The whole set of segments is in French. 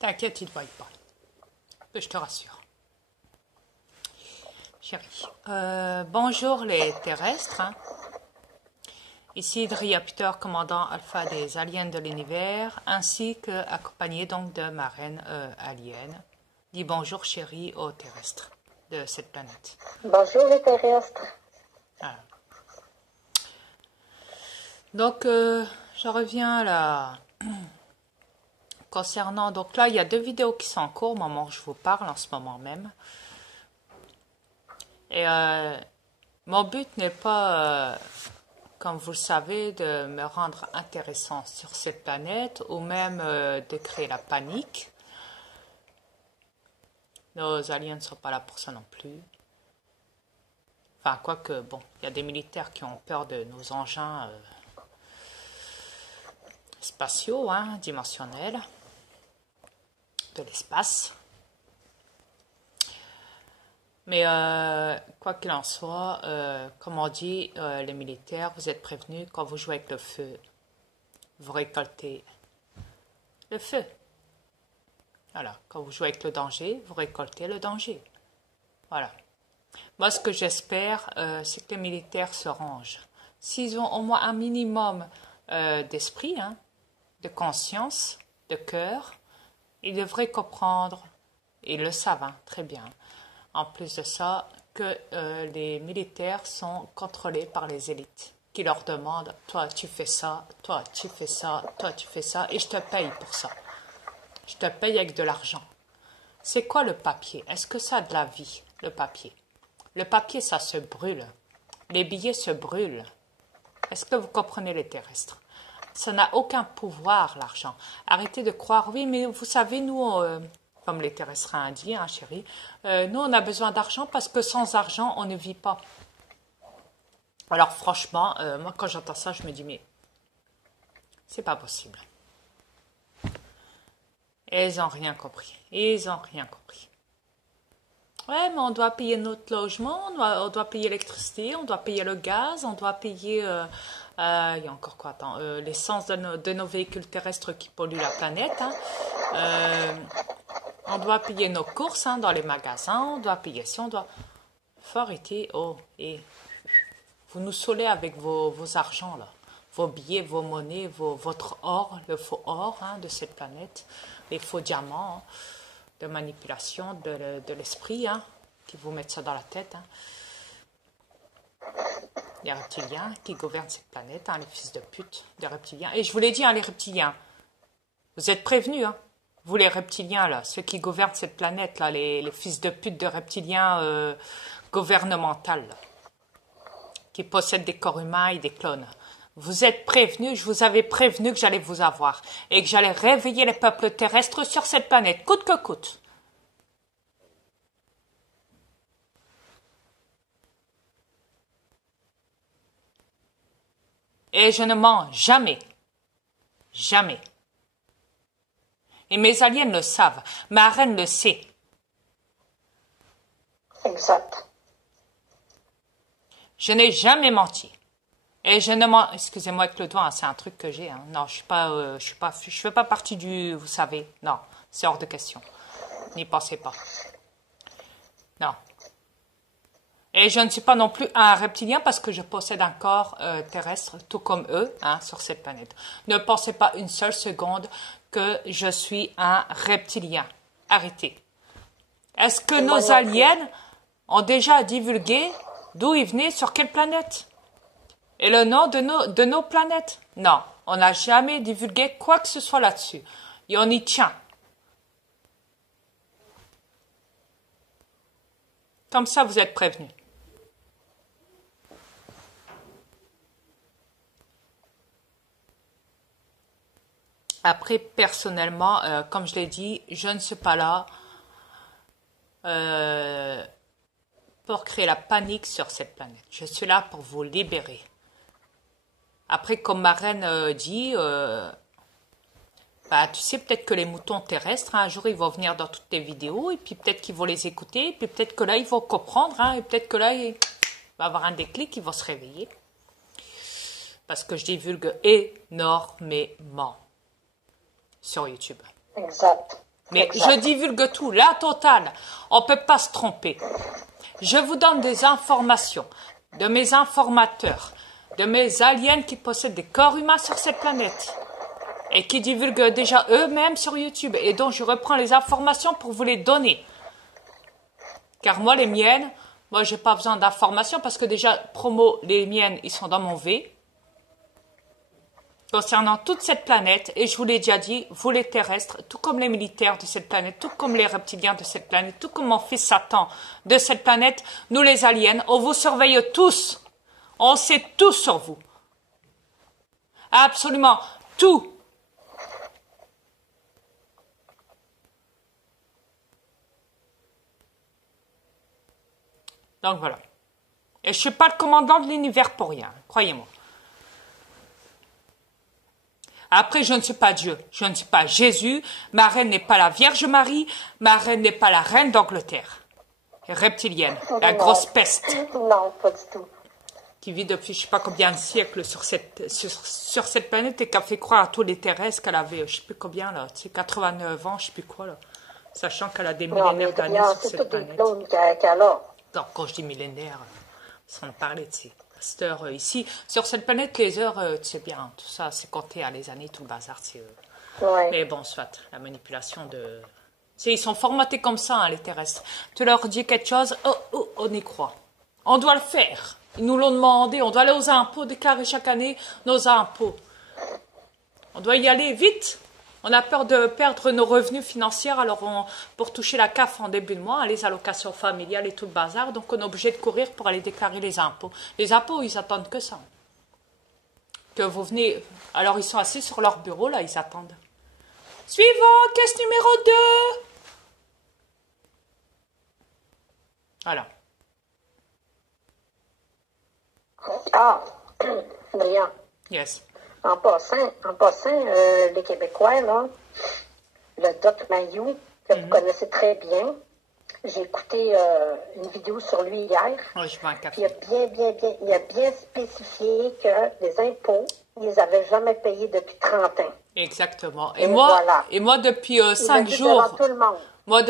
T'inquiète, il ne voit pas. Je te rassure. Chérie. Bonjour les terrestres. Ici Dria Peter, commandant alpha des aliens de l'univers, ainsi que accompagné donc de ma reine alien. Dis bonjour chérie aux terrestres de cette planète. Bonjour les terrestres. Voilà. Donc je reviens là. Concernant, donc là il y a 2 vidéos qui sont en cours au moment où je vous parle, en ce moment même. Et mon but n'est pas, comme vous le savez, de me rendre intéressant sur cette planète ou même de créer la panique. Nos aliens ne sont pas là pour ça non plus. Enfin, quoique, bon, il y a des militaires qui ont peur de nos engins spatiaux, hein, dimensionnels, de l'espace. Mais quoi qu'il en soit, comme on dit, les militaires, vous êtes prévenus, quand vous jouez avec le feu, vous récoltez le feu. Voilà, quand vous jouez avec le danger, vous récoltez le danger. Voilà. Moi, ce que j'espère, c'est que les militaires se rangent. S'ils ont au moins un minimum d'esprit, hein, de conscience, de cœur, ils devraient comprendre, ils le savent hein, très bien. En plus de ça, que les militaires sont contrôlés par les élites, qui leur demandent « toi tu fais ça, toi tu fais ça, toi tu fais ça, et je te paye pour ça. Je te paye avec de l'argent. » C'est quoi le papier? Est-ce que ça a de la vie, le papier? Le papier, ça se brûle. Les billets se brûlent. Est-ce que vous comprenez les terrestres? Ça n'a aucun pouvoir, l'argent. Arrêtez de croire, oui, mais vous savez, nous, comme les terrestres indiens, hein, chérie, nous, on a besoin d'argent parce que sans argent, on ne vit pas. Alors, franchement, moi, quand j'entends ça, je me dis, mais c'est pas possible. Et ils n'ont rien compris. Ils n'ont rien compris. Ouais, mais on doit payer notre logement, on doit payer l'électricité, on doit payer le gaz, on doit payer... il y a encore quoi? Attends, l'essence de nos véhicules terrestres qui polluent la planète. Hein. On doit payer nos courses hein, dans les magasins, on doit payer si on doit... Faut arrêter. Oh, et vous nous saoulez avec vos argents, là. Vos billets, vos monnaies, votre or, le faux or hein, de cette planète, les faux diamants. Hein. De manipulation de l'esprit, hein, qui vous mettent ça dans la tête. Hein. Les reptiliens qui gouvernent cette planète, hein, les fils de pute, des reptiliens. Et je vous l'ai dit, hein, les reptiliens, vous êtes prévenus, hein, vous les reptiliens, là, ceux qui gouvernent cette planète, là, les fils de pute de reptiliens gouvernementaux, là, qui possèdent des corps humains et des clones. Vous êtes prévenus, je vous avais prévenu que j'allais vous avoir et que j'allais réveiller les peuples terrestres sur cette planète, coûte que coûte. Et je ne mens jamais. Jamais. Et mes aliens le savent, ma reine le sait. Exact. Je n'ai jamais menti. Et je ne mens... Excusez-moi avec le doigt, hein, c'est un truc que j'ai. Hein. Non, je fais pas partie du... Vous savez, non, c'est hors de question. N'y pensez pas. Non. Et je ne suis pas non plus un reptilien parce que je possède un corps terrestre, tout comme eux, hein, sur cette planète. Ne pensez pas une seule seconde que je suis un reptilien. Arrêtez. Est-ce que nos aliens ont déjà divulgué d'où ils venaient, sur quelle planète? Et le nom de nos planètes? Non, on n'a jamais divulgué quoi que ce soit là-dessus. Et on y tient. Comme ça, vous êtes prévenus. Après, personnellement, comme je l'ai dit, je ne suis pas là pour créer la panique sur cette planète. Je suis là pour vous libérer. Après, comme ma reine dit, bah, tu sais, peut-être que les moutons terrestres, hein, un jour, ils vont venir dans toutes tes vidéos, et puis peut-être qu'ils vont les écouter, et puis peut-être que là, ils vont comprendre, hein, et peut-être que là, il va avoir un déclic, ils vont se réveiller. Parce que je divulgue énormément sur YouTube. Exact. Mais Exact. je divulgue tout, la totale. On ne peut pas se tromper. Je vous donne des informations de mes informateurs, de mes aliens qui possèdent des corps humains sur cette planète et qui divulguent déjà eux-mêmes sur YouTube et dont je reprends les informations pour vous les donner. Car moi, les miennes, moi, j'ai pas besoin d'informations parce que déjà, promo, les miennes, ils sont dans mon V. Concernant toute cette planète, et je vous l'ai déjà dit, vous les terrestres, tout comme les militaires de cette planète, tout comme les reptiliens de cette planète, tout comme mon fils Satan de cette planète, nous les aliens, on vous surveille tous. On sait tout sur vous. Absolument tout. Donc voilà. Et je ne suis pas le commandant de l'univers pour rien, croyez-moi. Après, je ne suis pas Dieu, je ne suis pas Jésus, ma reine n'est pas la Vierge Marie, ma reine n'est pas la reine d'Angleterre. Reptilienne, la grosse peste. Non, pas du tout. Qui vit depuis je ne sais pas combien de siècles sur cette planète et qui a fait croire à tous les terrestres qu'elle avait, je ne sais plus combien là, tu sais, 89 ans, je ne sais plus quoi là. Sachant qu'elle a des Non, millénaires mais d'années regarde, sur c'est cette tous des planète. clones qu'elle a. Donc, quand je dis millénaire, sans parler de cette heure ici, sur cette planète, les heures, tu sais bien, tout ça, c'est compté à les années, tout le bazar. Ouais. Mais bon, soit, la manipulation de... ils sont formatés comme ça, hein, les terrestres. Tu leur dis quelque chose, on y croit. On doit le faire. Ils nous l'ont demandé, on doit aller aux impôts, déclarer chaque année nos impôts. On doit y aller vite. On a peur de perdre nos revenus financiers, alors pour toucher la CAF en début de mois, les allocations familiales et tout le bazar, donc on est obligé de courir pour aller déclarer les impôts. Les impôts, ils attendent que ça. Que vous venez... Alors ils sont assis sur leur bureau, là, ils attendent. Suivant, caisse numéro 2. Voilà. Ah, Adrien. Yes. En passant, les Québécois, là, le Doc Mayou, que vous connaissez très bien, j'ai écouté une vidéo sur lui hier. Oh, je veux un Puis il café. a bien spécifié que les impôts, ils les avaient jamais payés depuis 30 ans. Exactement. Et voilà. Et moi depuis Il 5 l'a dit jours... devant tout le monde. Moi,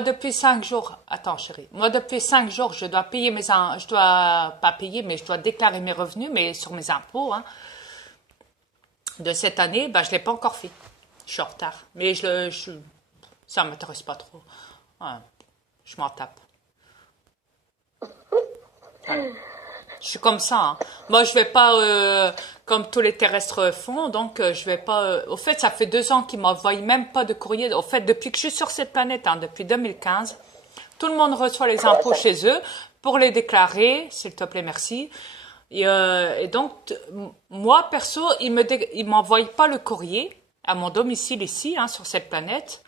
depuis 5 jours, attends chérie, moi depuis 5 jours, je dois payer je dois pas payer, mais je dois déclarer mes revenus, mais sur mes impôts, hein, de cette année, je l'ai pas encore fait. Je suis en retard, mais ça m'intéresse pas trop. Ouais, je m'en tape. Voilà. Je suis comme ça. Hein. Moi, je vais pas comme tous les terrestres font, donc je vais pas. Au fait, ça fait 2 ans qu'ils m'envoient même pas de courrier. Au fait, depuis que je suis sur cette planète, hein, depuis 2015, tout le monde reçoit les impôts chez eux pour les déclarer, s'il te plaît, merci. Et donc, moi, perso, ils m'envoient pas le courrier à mon domicile ici, hein, sur cette planète,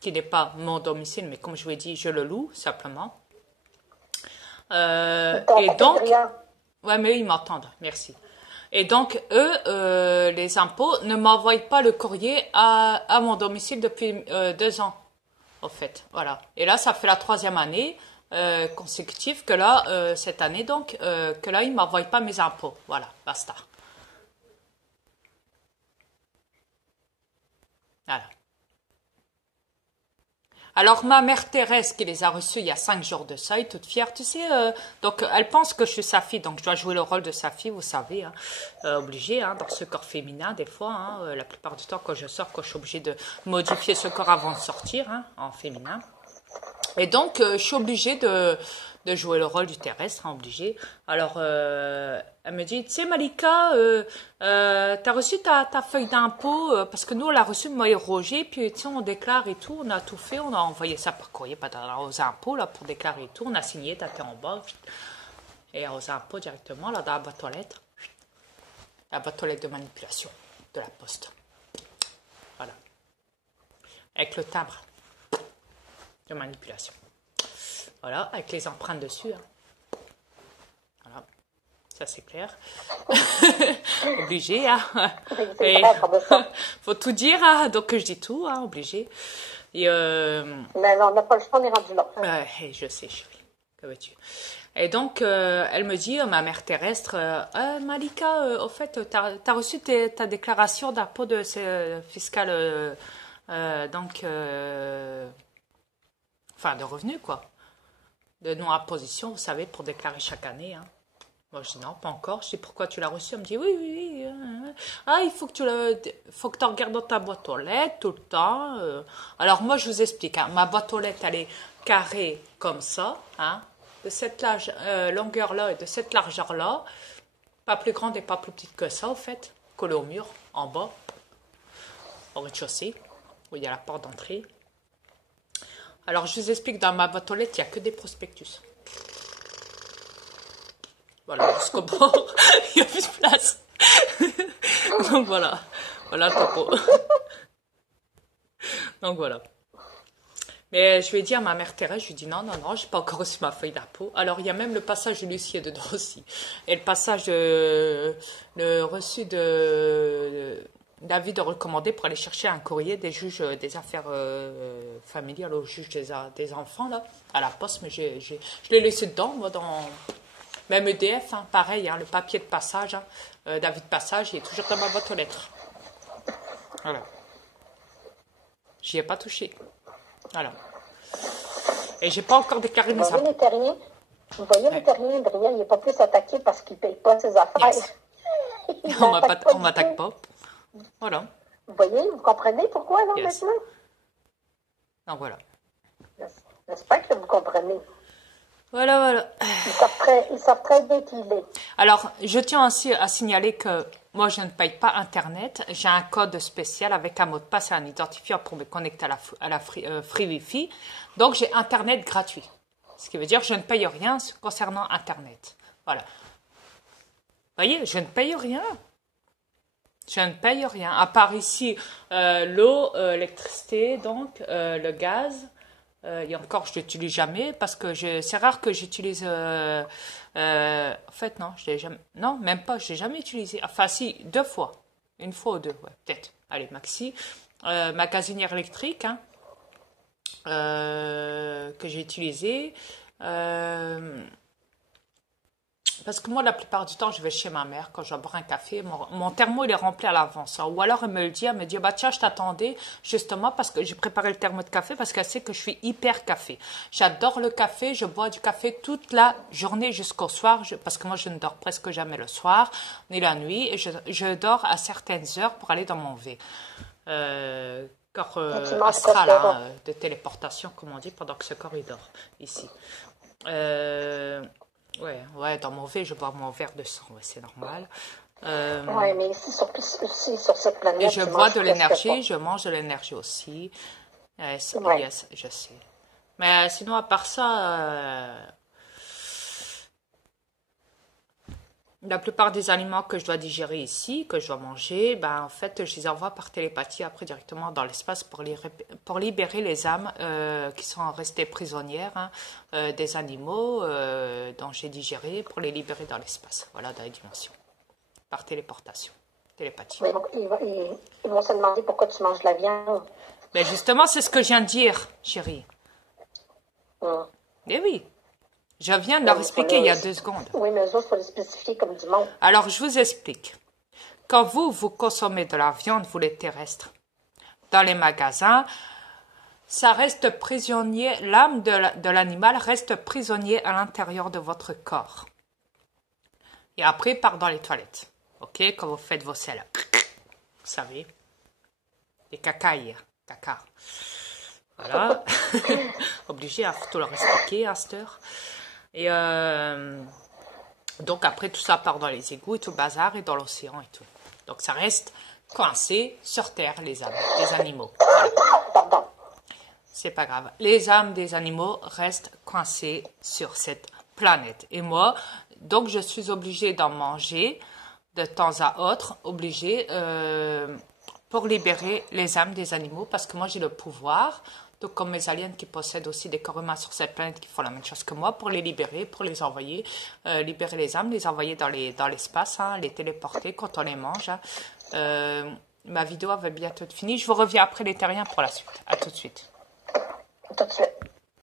qui n'est pas mon domicile, mais comme je vous ai dit, je le loue, simplement. Et donc... Ouais, mais eux, ils m'entendent, merci. Et donc, eux, les impôts, ne m'envoient pas le courrier à mon domicile depuis 2 ans, au fait. Voilà. Et là, ça fait la 3e année consécutive que là, cette année, donc, que là, ils ne m'envoient pas mes impôts. Voilà, basta. Voilà. Alors, ma mère Thérèse, qui les a reçus il y a 5 jours de ça, est toute fière, tu sais. Donc, elle pense que je suis sa fille, donc je dois jouer le rôle de sa fille, vous savez, hein, obligée, hein, dans ce corps féminin, des fois. Hein, la plupart du temps, quand je sors, je suis obligée de modifier ce corps avant de sortir, hein, en féminin. Et donc, je suis obligée de jouer le rôle du terrestre, hein, obligée. Alors, elle me dit, tu sais, Malika, t'as reçu ta feuille d'impôt, parce que nous, on l'a reçu, moi et Roger, puis tu sais, on déclare et tout, on a tout fait, on a envoyé ça par courrier, pas aux impôts, là, pour déclarer et tout, on a signé, t'as fait en bas, et aux impôts directement, là, dans la boîte aux lettres. La boîte aux lettres de manipulation de la poste. Voilà. Avec le timbre de manipulation. Voilà, avec les empreintes dessus. Hein. Voilà, ça c'est clair. Obligé, hein. Et, faut tout dire, hein. Donc je dis tout, hein, obligé. Et mais on n'a pas le choix, on est rendu là. je sais, chérie. Que veux-tu? Et donc, elle me dit, ma mère terrestre, Malika, au fait, t'as reçu ta déclaration d'impôt fiscal Donc, enfin, de revenus, quoi. De non-imposition, vous savez, pour déclarer chaque année. Hein. Moi, je dis non, pas encore. Je dis pourquoi tu l'as reçu? Elle me dit oui, oui, oui. Ah, il faut que tu regardes dans ta boîte aux lettres tout le temps. Alors, moi, je vous explique. Hein. Ma boîte aux lettres, elle est carrée comme ça. Hein, de cette longueur-là et de cette largeur-là. Pas plus grande et pas plus petite que ça, au fait. Collée au mur, en bas, au rez-de-chaussée, où il y a la porte d'entrée. Alors, je vous explique, dans ma boîte aux lettres, il n'y a que des prospectus. Voilà, jusqu'au bord, il n'y a plus de place. Donc, voilà. Voilà le topo. Donc, voilà. Mais je lui ai dit à ma mère Thérèse, je lui ai dit non, non, non, je n'ai pas encore reçu ma feuille d'impôt. Alors, il y a même le passage de l'huissier dedans aussi. Et le passage le reçu d'avis de recommandé pour aller chercher un courrier des juges des affaires familiales, au juge des enfants, là, à la poste. Mais je l'ai laissé dedans, moi, dans... Même EDF, hein, pareil, hein, le papier de passage, hein, d'avis de passage, il est toujours dans ma boîte aux lettres. Voilà. J'y ai pas touché. Voilà. Et j'ai pas encore déclaré mes impôts. Vous voyez, les terriens, Brian, il n'est pas plus attaqué parce qu'il ne paye pas ses affaires. Yes. On m'attaque pas. Voilà. Vous voyez, vous comprenez pourquoi, là, Yes. maintenant? Donc, voilà. J'espère que vous comprenez. Voilà, voilà. Ils savent très bien qui il est. Alors, je tiens aussi à signaler que moi, je ne paye pas Internet. J'ai un code spécial avec un mot de passe et un identifiant pour me connecter à la Free Wi-Fi. Donc, j'ai Internet gratuit. Ce qui veut dire que je ne paye rien concernant Internet. Voilà. Vous voyez, je ne paye rien. Je ne paye rien. À part ici, l'eau, l'électricité, donc, le gaz. Et encore, je ne l'utilise jamais parce que c'est rare que j'utilise. En fait, non, je l'ai jamais. Non, même pas, je l'ai jamais utilisé. Enfin, si, 2 fois. 1 fois ou 2, ouais, peut-être. Allez, maxi. Ma gazinière électrique, hein, que j'ai utilisée. Parce que moi, la plupart du temps, je vais chez ma mère quand je vais boire un café. Mon thermo, il est rempli à l'avance. Ou alors, elle me dit, bah tiens, je t'attendais justement parce que j'ai préparé le thermo de café parce qu'elle sait que je suis hyper café. J'adore le café. Je bois du café toute la journée jusqu'au soir parce que moi, je ne dors presque jamais le soir ni la nuit. Et je dors à certaines heures pour aller dans mon V. Corps astral, hein, de téléportation, comme on dit, pendant que ce corps, il dort ici. Ouais, dans mon V, je bois mon verre de sang, ouais, c'est normal. Oui, mais ici, sur cette planète, et je bois de l'énergie, je mange de l'énergie aussi. Yes, je sais. Mais sinon, à part ça, la plupart des aliments que je dois digérer ici, que je dois manger, ben, en fait, je les envoie par télépathie après directement dans l'espace pour libérer les âmes qui sont restées prisonnières, hein, des animaux dont j'ai digéré, pour les libérer dans l'espace, voilà, dans les dimensions, par téléportation, télépathie. Mais ils vont se demander pourquoi tu manges de la viande. Mais justement, c'est ce que je viens de dire, chérie. Eh oui. Je viens de leur expliquer il y a 2 secondes. Oui, mais eux autres, il faut les spécifier comme du monde. Alors, je vous explique. Quand vous consommez de la viande, vous les terrestres, dans les magasins, ça reste prisonnier, l'âme de l'animal reste prisonnier à l'intérieur de votre corps. Et après, il part dans les toilettes. OK? Quand vous faites vos selles. Vous savez? Des cacailles. Caca. Voilà. Obligé à tout leur expliquer à cette heure. Et donc après tout ça part dans les égouts et tout le bazar et dans l'océan et tout. Donc ça reste coincé sur terre, les âmes des animaux. Voilà. C'est pas grave. Les âmes des animaux restent coincées sur cette planète. Et moi, donc je suis obligée d'en manger de temps à autre, obligée pour libérer les âmes des animaux parce que moi j'ai le pouvoir. Donc, comme mes aliens qui possèdent aussi des corps humains sur cette planète qui font la même chose que moi, pour les libérer, pour les envoyer, libérer les âmes, les envoyer dans l'espace, hein, les téléporter quand on les mange. Hein. Ma vidéo va bientôt être finie. Je vous reviens après les terriens pour la suite. À tout de suite. Tout de suite.